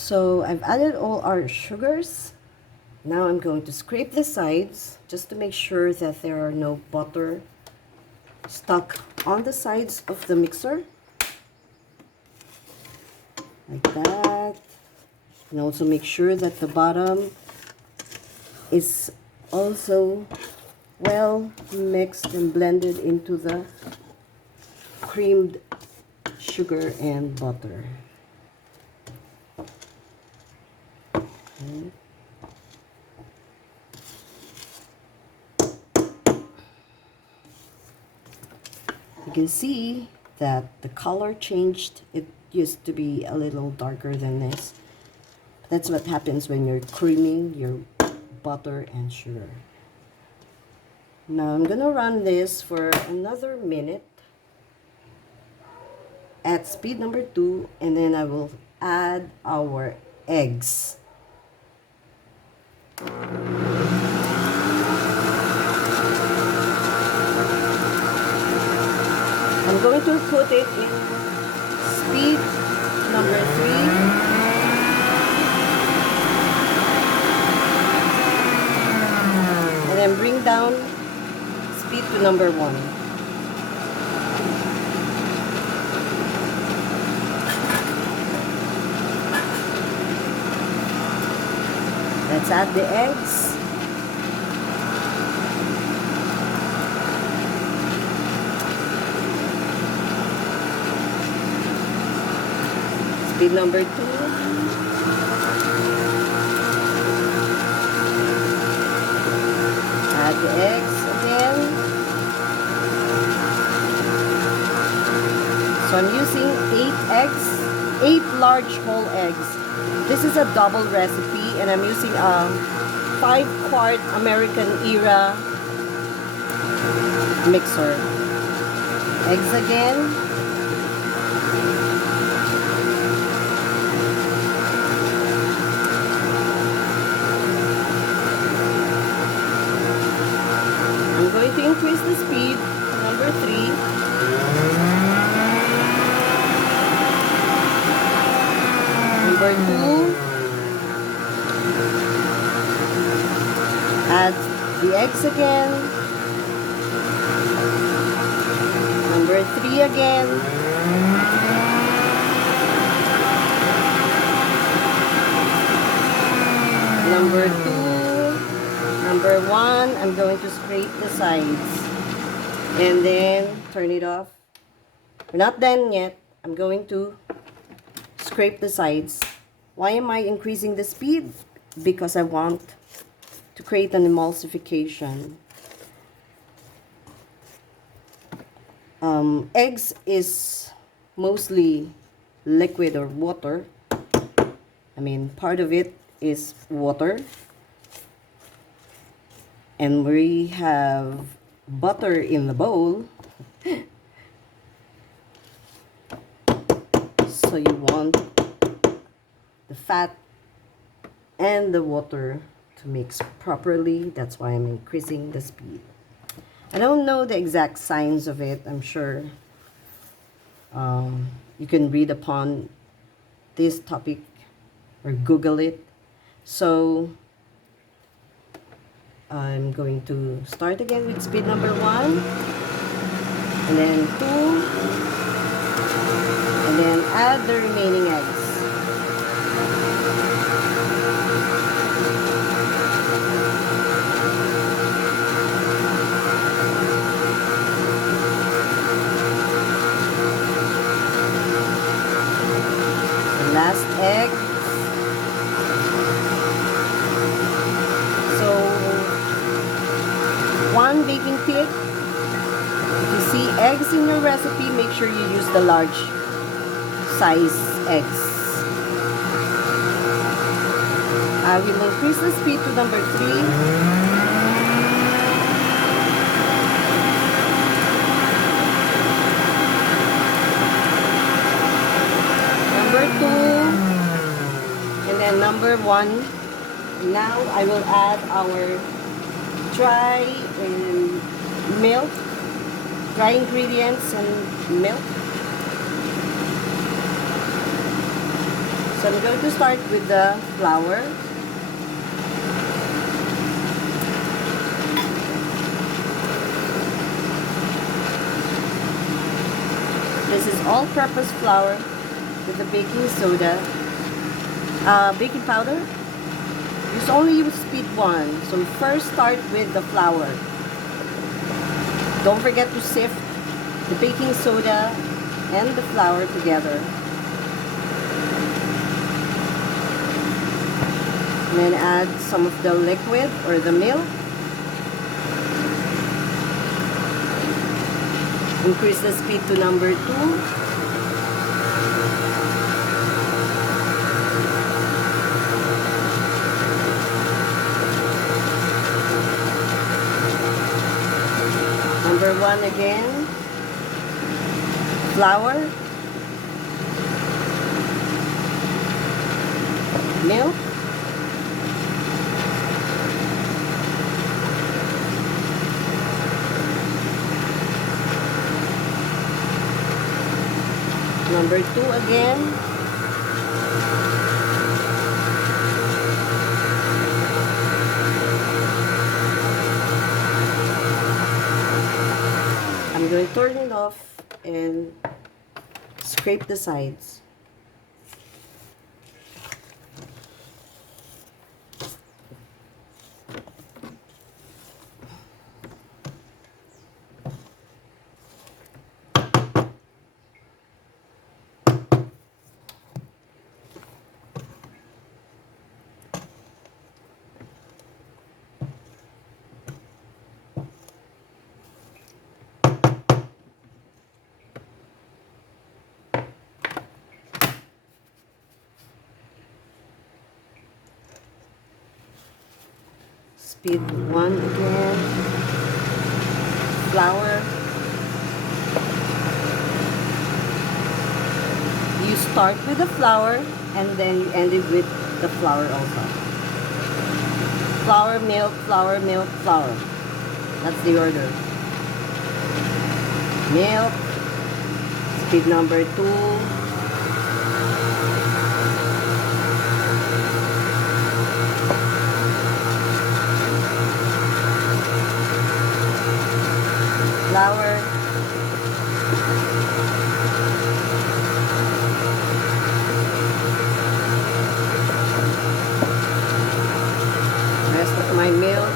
So I've added all our sugars. Now I'm going to scrape the sides just to make sure that there are no butter stuck on the sides of the mixer. Like that. And also make sure that the bottom is also well mixed and blended into the creamed sugar and butter. Okay. You can see that the color changed. It used to be a little darker than this. That's what happens when you're creaming your butter and sugar. Now I'm gonna run this for another minute at speed number 2, and then I will add our eggs. I'm going to put it in speed number 3. And then bring down speed to number 1. Let's add the eggs. Speed number 2. Add the eggs again. So I'm using 8 eggs, 8 large whole eggs. This is a double recipe, and I'm using a 5-quart American era mixer. Eggs again. I'm going to increase the speed to number 3. Number 2. Add the eggs again. Number 3 again. Number 2. Number 1, I'm going to scrape the sides and then turn it off. We're not done yet. I'm going to scrape the sides. Why am I increasing the speed? Because I want to create an emulsification. Eggs is mostly liquid or water. I mean, part of it is water. And we have butter in the bowl. So you want the fat and the water to mix properly. That's why I'm increasing the speed. I don't know the exact signs of it. I'm sure you can read upon this topic or Google it. So I'm going to start again with speed number 1, and then 2, and then add the remaining eggs. The last egg. One baking tip: if you see eggs in your recipe, make sure you use the large size eggs. I will increase the speed to number 3. Number 2, and then number 1. Now I will add our dry and milk, dry ingredients and milk. So So I'm going to start with the flour. This is all-purpose flour with the baking soda, baking powder. Only use speed 1. So first start with the flour. Don't forget to sift the baking soda and the flour together. And then add some of the liquid or the milk. Increase the speed to number 2. Number 1 again. Flour. Milk. Number 2 again. I'm going to turn it off and scrape the sides. Speed 1 again. Flour. You start with the flour and then you end it with the flour also. Flour, milk, flour, milk, flour. That's the order. Milk. Speed number 2. Flour, rest of my milk.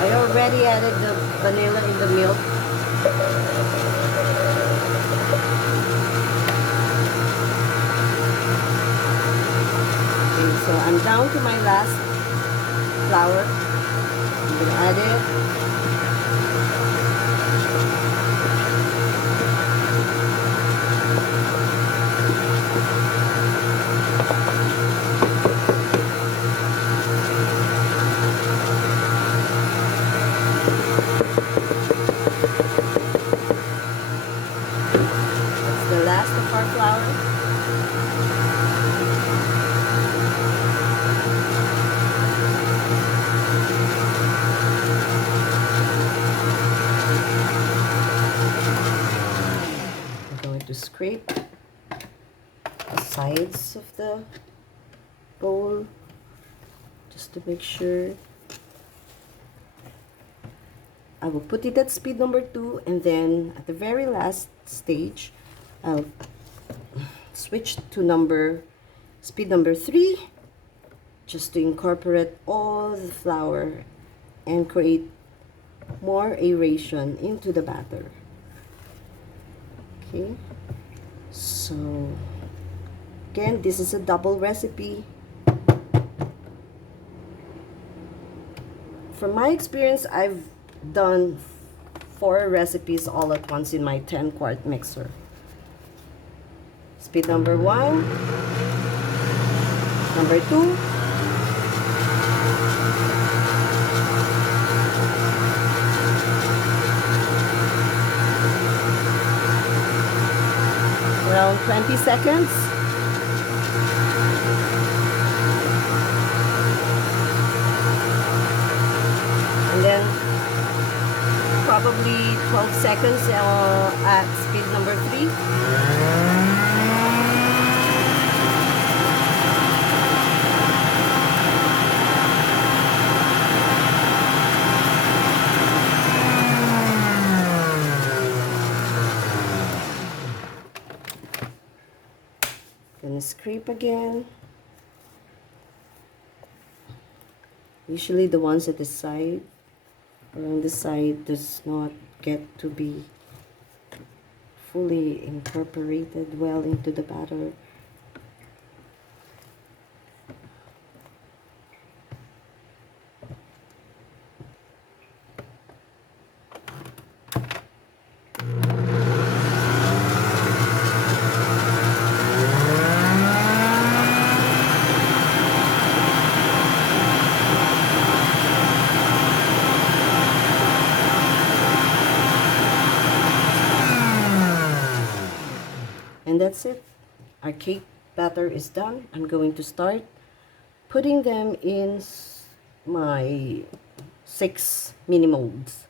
I already added the vanilla in the milk. Okay, so I'm down to my last flour. I'm going to add it. To scrape the sides of the bowl just to make sure. I will put it at speed number 2 and then at the very last stage I'll switch to speed number 3 just to incorporate all the flour and create more aeration into the batter. Okay, so again, this is a double recipe. From my experience, I've done 4 recipes all at once in my 10-quart mixer. Speed number 1, number 2, around 20 seconds. And then probably 12 seconds at speed number 3. and scrape again. Usually the ones at the side, along the side, does not get to be fully incorporated well into the batter. And that's it. Our cake batter is done. I'm going to start putting them in my 6 mini molds.